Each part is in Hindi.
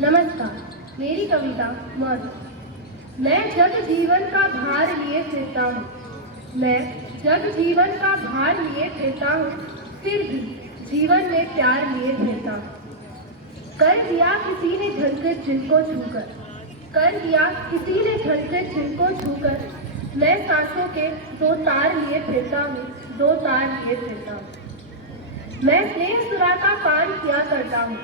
नमस्कार। मेरी कविता मौत। मैं जग जीवन का भार लिए फिरता हूँ, मैं जग जीवन का भार लिए फिरता हूँ, फिर भी जीवन में प्यार लिए फिरता हूँ। कर दिया किसी ने झंझट जिनको छूकर, कर दिया किसी ने झंझट जिनको छूकर, मैं सांसों के दो तार लिए फिरता हूँ, दो तार लिए फिरता हूँ। मैं स्नेह सुरा का पान किया करता हूँ,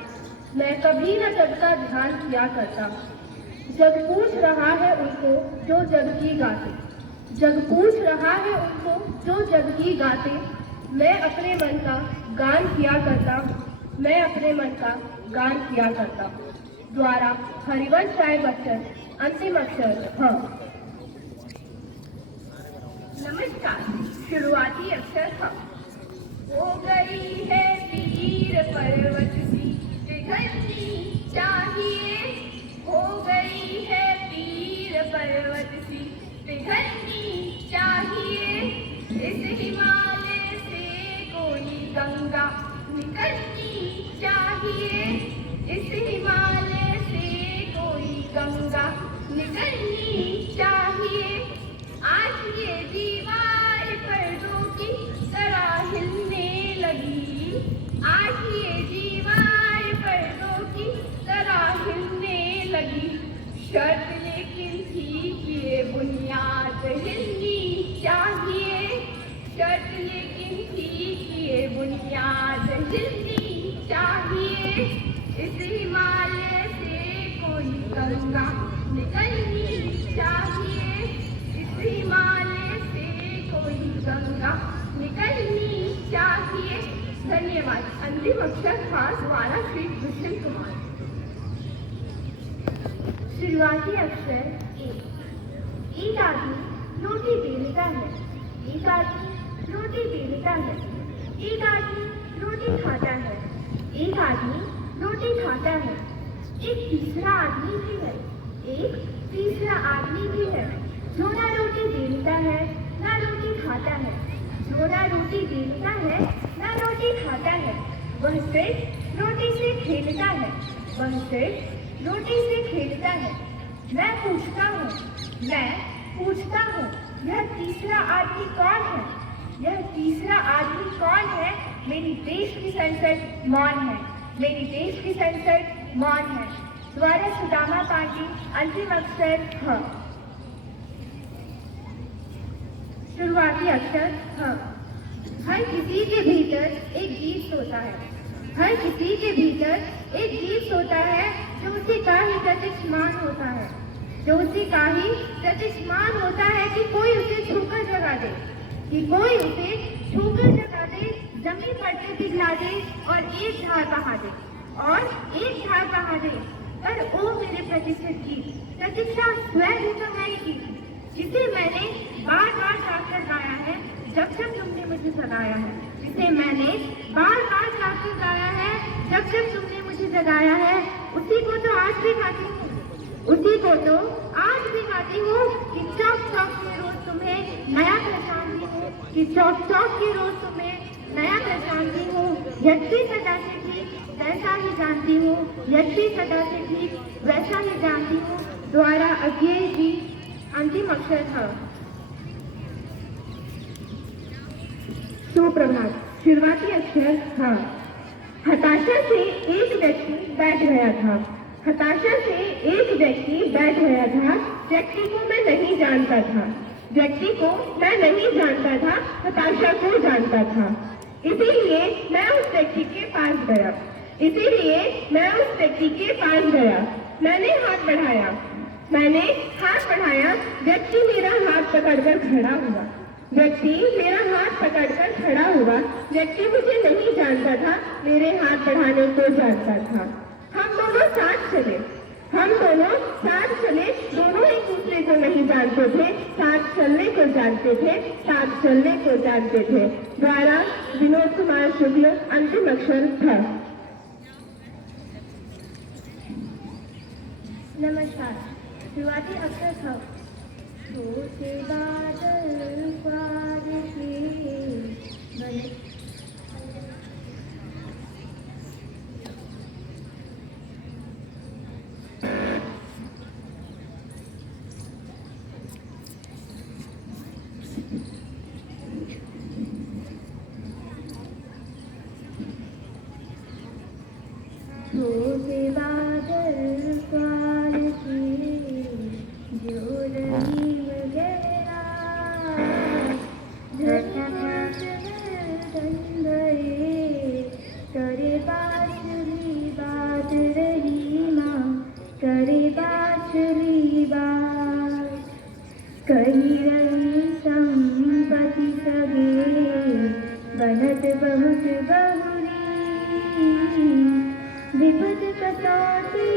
मैं कभी न जग का ध्यान किया करता हूँ। जग पूछ रहा है उनको जो जग की गाते, जग पूछ रहा है उनको जो जग की गाते, मैं अपने मन का गान किया करता हूँ, मैं अपने मन का गान किया करता हूँ। द्वारा हरिवंश राय बच्चन। अंतिम अक्षर ह। नमस्कार। शुरुआती अक्षर ह। हो गई है पीर पर्वत सी पिघलनी चाहिए, हो गई है पीर पर्वत सी पिघलनी चाहिए, इस हिमालय से कोई गंगा निकलनी चाहिए, इस हिमालय से कोई गंगा निकलनी चाहिए। आज ये दीवार पर्दों की तरह हिलने लगी, आज ये दीवार पर्दों की तरह हिलने लगी, शर्त लेकिन थी कि ये बुनियाद हिलनी चाहिए, शर्त लेकिन थी कि ये बुनियाद हिलनी चाहिए, इस हिमालय से कोई गंगा निकलनी चाहिए, इस हिमालय से कोई गंगा निकलनी चाहिए। धन्यवाद। अंतिम अक्षर था द्वारा श्री कृष्ण कुमार। शुरुआती अक्षर ए। एक आदमी रोटी बेलता है, एक आदमी रोटी बेलता है, एक आदमी रोटी खाता है, एक आदमी रोटी खाता है, एक तीसरा आदमी भी है, एक तीसरा आदमी भी है, जो ना रोटी बेलता है ना रोटी खाता है, जो ना रोटी बेलता है ना रोटी खाता है, वह सिर्फ रोटी से खेलता है, वह सिर्फ रोटी से खेलता है। मैं पूछता हूँ, यह तीसरा आदमी कौन है? यह तीसरा आदमी कौन है? मेरी देश की संसद मौन है, मेरी देश की संसद मौन है। द्वारा सुदामा पांडे। अंतिम अक्षर ह। शुरुआती अक्षर ह। हर किसी के भीतर एक गीत सोता है, हर किसी के भीतर एक गीत सोता है, जो उसी का ही प्रतिष्मान होता है, जो उसी का ही प्रतिष्मान होता है कि कोई उसे छूकर जगा दे, कि कोई उसे छूकर जगा दे, जमीन पर से पिघला दे और एक धार बहा दे, और एक धार बहा दे। पर ओ मेरे प्रतिष्ठित गीत, प्रतीक्षा स्वयं ही तो है ये, जिसे मैंने बार बार जाकर गाया है जब जब तुमने मुझे जगाया है, जिसे मैंने बार बार जाकर गाया है जब जब तुमने मुझे जगाया है, उसी को तो आज भी गाती हूँ, उसी को तो आज भी गाती हूँ कि चौक चौक के रोज तुम्हें नया पहचानती हूँ, कि चौक चौक के रोज तुम्हें नया पहचानती हूँ। यद्यपि सदा से ठीक वैसा ही जानती हूँ, यद्यपि सदा से ठीक वैसा ही जानती हूँ। द्वारा अज्ञेय जी। अंतिम अक्षर था। सुप्रभात। शुरुआती अक्षर था। हताशा से एक व्यक्ति बैठ गया था, हताशा से एक व्यक्ति बैठ गया था, व्यक्ति को मैं नहीं जानता था, व्यक्ति को मैं नहीं जानता था, हताशा को जानता था। इसीलिए मैं उस व्यक्ति के पास गया, इसीलिए मैं उस व्यक्ति के पास गया। मैंने हाथ बढ़ाया, मैंने हाथ बढ़ाया, व्यक्ति मेरा हाथ पकड़कर खड़ा हुआ, व्यक्ति मेरा हाथ पकड़कर खड़ा हुआ। व्यक्ति मुझे नहीं जानता था, मेरे हाथ बढ़ाने को जानता था। हम दोनों साथ चले, हम दोनों साथ चले, दोनों एक दूसरे को नहीं जानते थे, साथ चलने को जानते थे, साथ चलने को जानते थे। द्वारा विनोद कुमार शुक्ल। अंतिम अक्षर था। नमस्कार। शुरुआती अक्षर था। छोटे बादल प्यार के छोटे बादल पाल के जो रहीम गहरा करे बाछली बात रहीमा करे बाछली बात कही रही संपत्ति सगे बनत बहुत बहुरी विपद कसौटी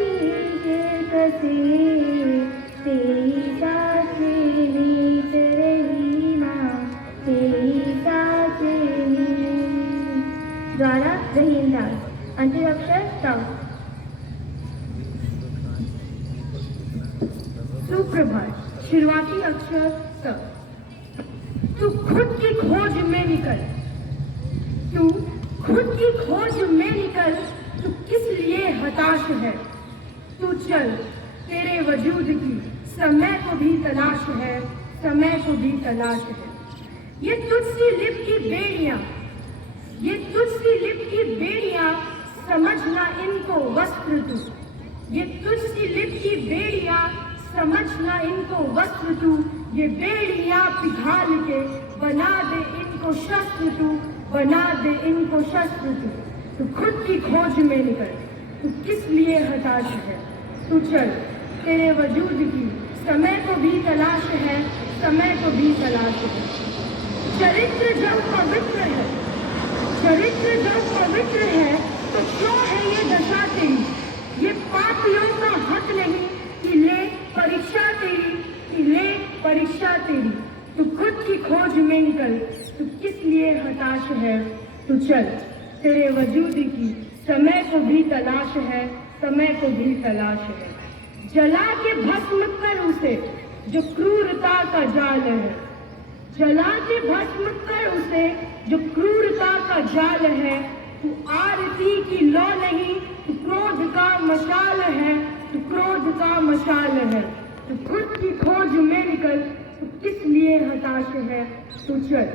के कसे तेरी सासे नीत रही माँ तेरी सासे द्वारा रहीमदास अंतिम अक्षर तव। सुप्रभात शुरुआती अक्षर त। तू खुद की खोज में निकल, तू खुद की खोज में निकल, तू किस लिए हताश है। तू चल तेरे वजूद की समय को भी तलाश है, समय को भी तलाश है। ये तुझसी लिप की बेड़ियां, ये तुझसी लिप की बेड़ियां समझना इनको वस्त्र तू। ये तुझसी लिप की बेड़ियां समझना इनको वस्त्र तू। ये बेड़ियां पिघाल के बना दे इनको शस्त्र तू, बना दे इनको शस्त्र तू। तू खुद की खोज में निकल, तू किस लिए हताश है। तू चल तेरे वजूद की समय को भी तलाश है, समय को भी तलाश है। चरित्र जब पवित्र है, चरित्र जब पवित्र है तो क्यों है ये दशा तेरी। ये पापियों का हक नहीं कि ले परीक्षा तेरी, कि ले परीक्षा तेरी। तू खुद की खोज में निकल, तू किस लिए हताश है। तू चल तेरे वजूद की समय को भी तलाश है, समय को भी तलाश है। जला के भस्म कर उसे जो क्रूरता का जाल है, जला के भस्म कर उसे जो क्रूरता का जाल है। तू आरती की लौ नहीं, तू क्रोध का मशाल है, तू क्रोध का मशाल है। तू खुद की खोज में निकल, तू किस लिए हताश है। तू चल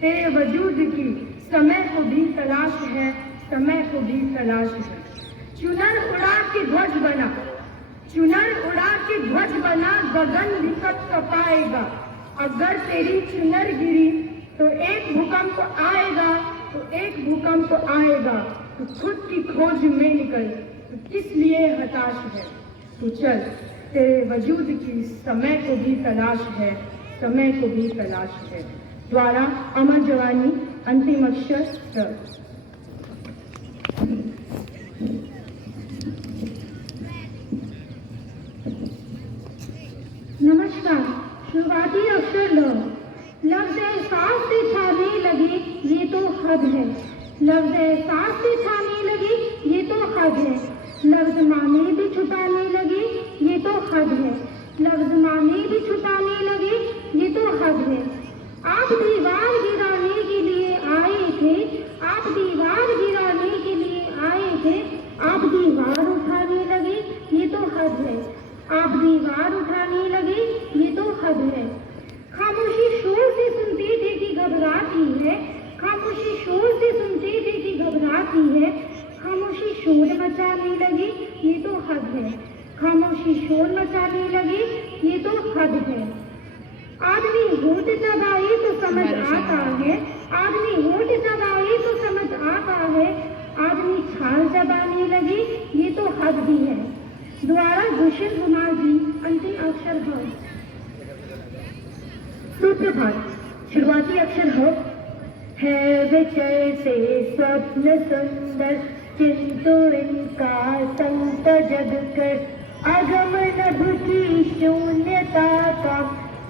तेरे वजूद की समय को भी तलाश है, समय को भी तलाश है। चुनर उड़ा के ध्वज बना, चुनर उड़ा के ध्वज बना, गगन विकट कपाएगा। अगर तेरी चुनर गिरी तो एक भूकंप आएगा, तो एक भूकंप आएगा। तू खुद की खोज में निकल, तू किस लिए हताश है। तू चल तेरे वजूद की समय को भी तलाश है, समय को भी तलाश है। द्वारा अमर जवानी अंतिम अक्षर त। नमस्कार शुरुआती अक्षर ल। लफ्ज एहसास से छाने लगे ये तो हद है, लफ्ज एहसास से छाने लगे ये तो हद है। लफ्ज माने भी छुपाने लगे ये तो हद है, लफ्ज माने भी छुपाने लगे ये तो हद है। आप दीवार गिराने के लिए आए थे, आप दीवार गिराने के लिए आए थे, आप दीवार उठाने लगे ये तो हद है, आप दीवार उठाने लगे ये तो हद है। खामोशी शोर से सुनते थे कि घबराती है, खामोशी शोर से सुनते थे कि घबराती है। खामोशी शोर मचाने लगी ये तो हद है, खामोशी शोर मचाने लगी ये तो हद है। आदमी होठ दबाए तो समझ आता है, आदमी होठ दबाए तो समझ आता है। आदमी छाल दबाने लगे ये तो हद भी है। द्वारा गुलशन कुमार जी अंतिम अक्षर है। सुप्रभात शुरुआती अक्षर है विचय से स्वप्न सुंदर, किंतु इनका संत जग कर अगम नभ की शून्यता का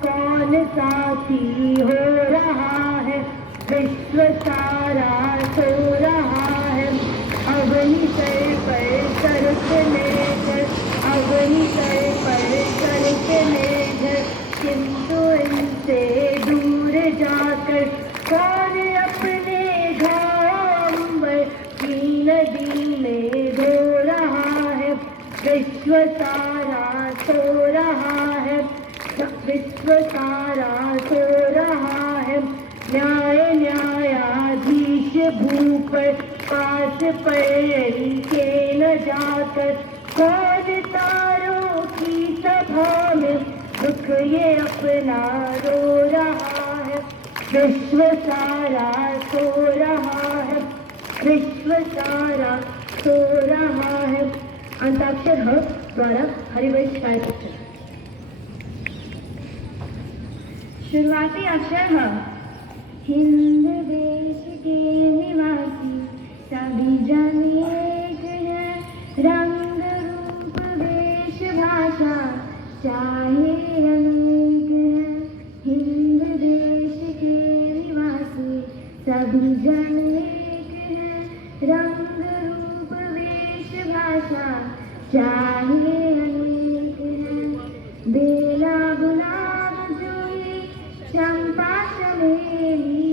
कौन साथी हो रहा है। विश्व सारा सो रहा है, अग्नि सर पर सरकने घर, अग्नि सर पर सरकने घर। किंतु इनसे दूर जाकर कौन अपने घाव की नदी में धो रहा है। विश्व सारा सो रहा है, विश्व सारा सो रहा है। न्याय न्यायाधीश भूप पास पर इनके न सजाकर कौन तारों की सभा में दुख ये अपना रो रहा है। विश्व सारा सो रहा है, विश्व सारा सो रहा है। अंताक्षर ह द्वारा हरिवंश गायत्री। शुरुआती अक्षर ह। हिंद देश के निवासी सभी जन एक है, रंग रूप वेश भाषा चाहे अनेक है। हिंद देश के निवासी सभी जन एक है, रंग रूप वेश भाषा चाहे अनेक है। बेला गुलाब जूही चंपा चमेली,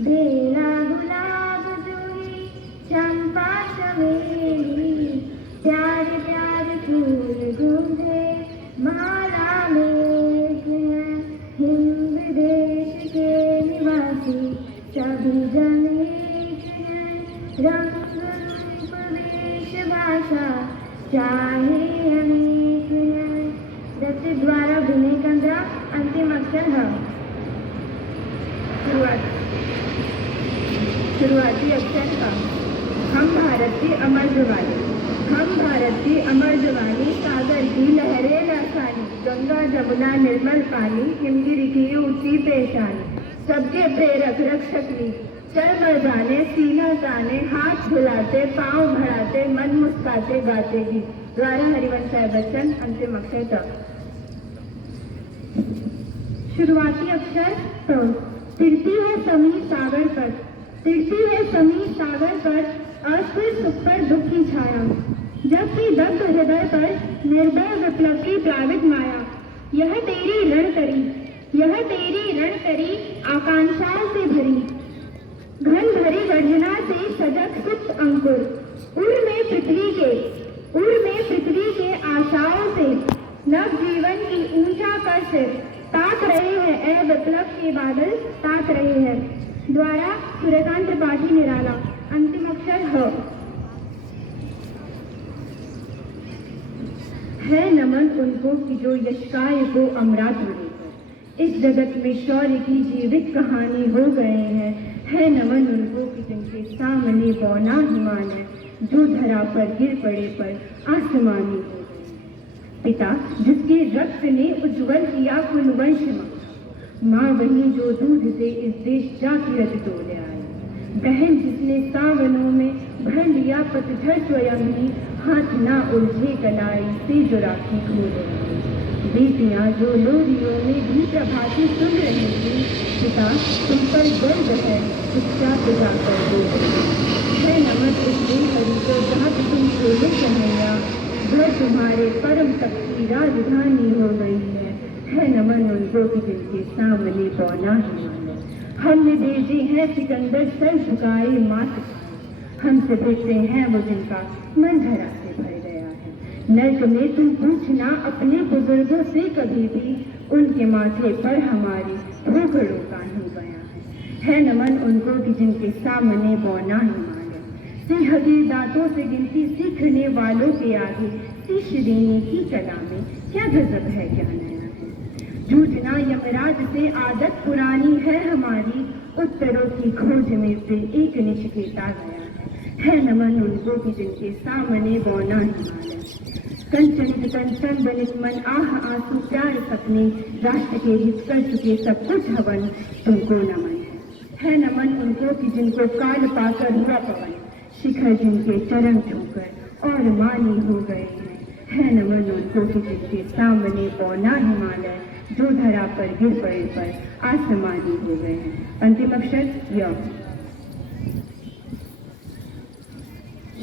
बेला गुलाब जूही चंपा चमेली, प्यारे प्यारे फूल गूंजे माला में एक है। हिंद देश के निवासी सभी जन एक है, रंग रूप वेश भाषा चाहे अनेक है। रचित द्वारा विनय कंद्रा। अंतिम अक्षर ह। शुरुआती अक्षर ह। हम भारत की अमर जवानी, हम भारत की अमर जवानी, सागर की लहरें लासानी, गंगा जमुना निर्मल पानी, हिमगिरी की ऊंची पेशानी, सबके प्रेरक रक्षक नी, चल मर्दाने सीना ताने, हाथ झुलाते पांव भड़ाते मन मुस्काते गाते गीत। द्वारा हरिवंश राय बच्चन। अंतिम अक्षर त। शुरुआती अक्षर त। तिरती है समीर सागर पर, तिरती है समीर सागर पर, अस्थिर सुख पर दुख की छाया, जबकि दग्ध हृदय पर निर्भय विप्लव की प्लावित माया। यह तेरी रणतरी, यह तेरी रणतरी आकांक्षाओं से भरी, घन भरी गर्जना से सजग सुप्त अंकुर, उड़ में पृथ्वी के आशाओं से नव जीवन की ऊंचा कर सिर ताक रहे हैं। ए विप्लव के बादल ताक रहे हैं। द्वारा सूर्यकांत त्रिपाठी निराला। अंतिम अक्षर ह। है नमन उनको कि जो यशकाय को अमरात लेकर इस जगत में शौर्य की जीवित कहानी हो गए हैं। है नमन उनको कि जिनके सामने बौना हिमालय जो धरा पर गिर पड़े पर आसमानी हो गए। पिता जिसके रक्त ने उज्जवल किया कुलवंश, माँ वही जो दूध से इस देश जातिरत तोले आई, बहन जिसने सावनों में भर लिया पतझड़ स्वयं ही, हाथ ना उलझे कलाई से जो राखी खोले। बेटियां जो लोरियों में भी प्रभाती सुन रही थी, पिता तुम पर गर्व है चुपचाप जाकर बोल। है नमन उस दिन हरि को जहाँ तुम खोले कन्हैया, घर तुम्हारे परम तक की राजधानी हो गई है। है नमन उनको कि जिनके सामने बौना हिमालय, हमने भेजे हैं सिकंदर सर झुकाए मात, हमसे भेजते हैं वो जिनका मन धरा से भर गया है। नर्क में तुम पूछना अपने बुजुर्गों से कभी भी, उनके माथे पर हमारी ठोकरों का ही गया है। नमन उनको कि जिनके सामने बौना हिमालय, सिंहगे दांतों से गिनती सीखने वालों के आगे शीश देने की कला में क्या गजब है क्या नया है। जूझना यमराज से आदत पुरानी है हमारी, उत्तरों की खोज में दिल एक निचकेता गया है। नमन उनको कि जिनके सामने बौना हिमालय, कंचनित कंचन बनित मन आह आंसू प्यार सपने, राष्ट्र के हित कर चुके सब कुछ हवन तुमको नमन है। नमन उनको कि जिनको काल पाकर हुआ पवन, शिखर जिनके चरण छूकर और मानी हो गए हैं। नमन उनको कि जिनके सामने बौना हिमालय जो धरा पर गिर पड़े पर आसमानी हो गए हैं। अंतिम अक्षर य।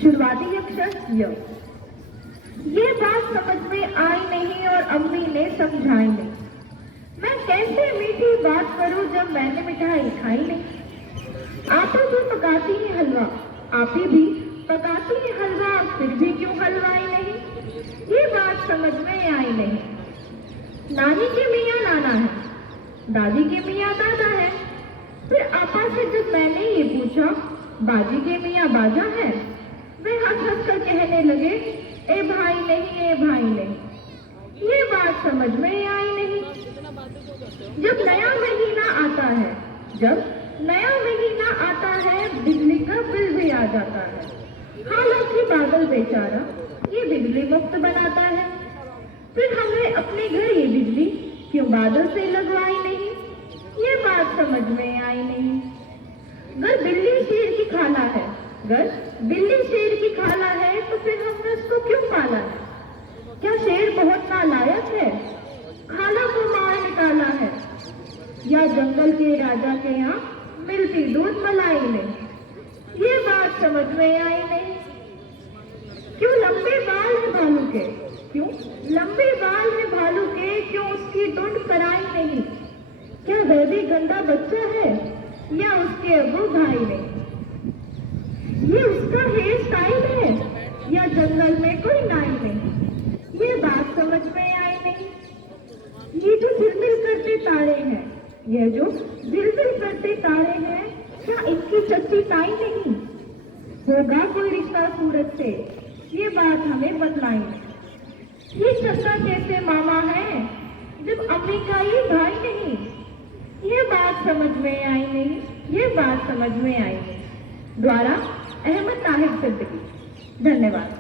शुरुआती अक्षर य। ये बात समझ में आई नहीं और अम्मी ने समझाई नहीं। मैं कैसे मीठी बात करूं जब मैंने मिठाई खाई नहीं। आप भी पकाती है हलवा, आप भी पकाती है हलवा, फिर भी क्यों हलवाई नहीं। ये बात समझ में आई नहीं। नानी के मियाँ नाना है, दादी के मियाँ दादा है, फिर आपा से जब मैंने ये पूछा बाजी के मियाँ बाजा है, वे हंस हंस हंसकर कहने लगे, ए भाई नहीं, ए भाई नहीं। ये बात समझ में आई नहीं। जब नया महीना आता है, बिजली का बिल भी आ जाता है। हालांकि बादल बेचारा ये बिजली मुफ्त बनाता है, फिर हमने अपने घर ये बिजली क्यों बादल से लगवाई नहीं? ये बात समझ में आई नहीं। घर बिल्ली शेर की खाला है, तो फिर हमने उसको क्यों पाला है? क्या शेर बहुत नालायक है, खाला को मार निकाला है? या जंगल के राजा के यहाँ मिलती दूध मलाई नहीं? ये बात समझ में आई नहीं। क्यों लंबे बाल है भालू के, क्यों उसकी डुंड कराई नहीं? क्या वह भी गंदा बच्चा है या उसके अबू भाई ने? ये उसका हेयर स्टाइल है या जंगल में कोई नाई नहीं? ये बात समझ में आई नहीं। ये जो झिलमिल करते तारे हैं, क्या इनकी चच्ची ताई नहीं? होगा कोई रिश्ता सूरज से, ये बात हमें बतलाई। ये चचा कैसे मामा है जब अम्मी का ये भाई नहीं? ये बात समझ में आई नहीं। द्वारा अहमद ताहिर सिद्दीकी। धन्यवाद।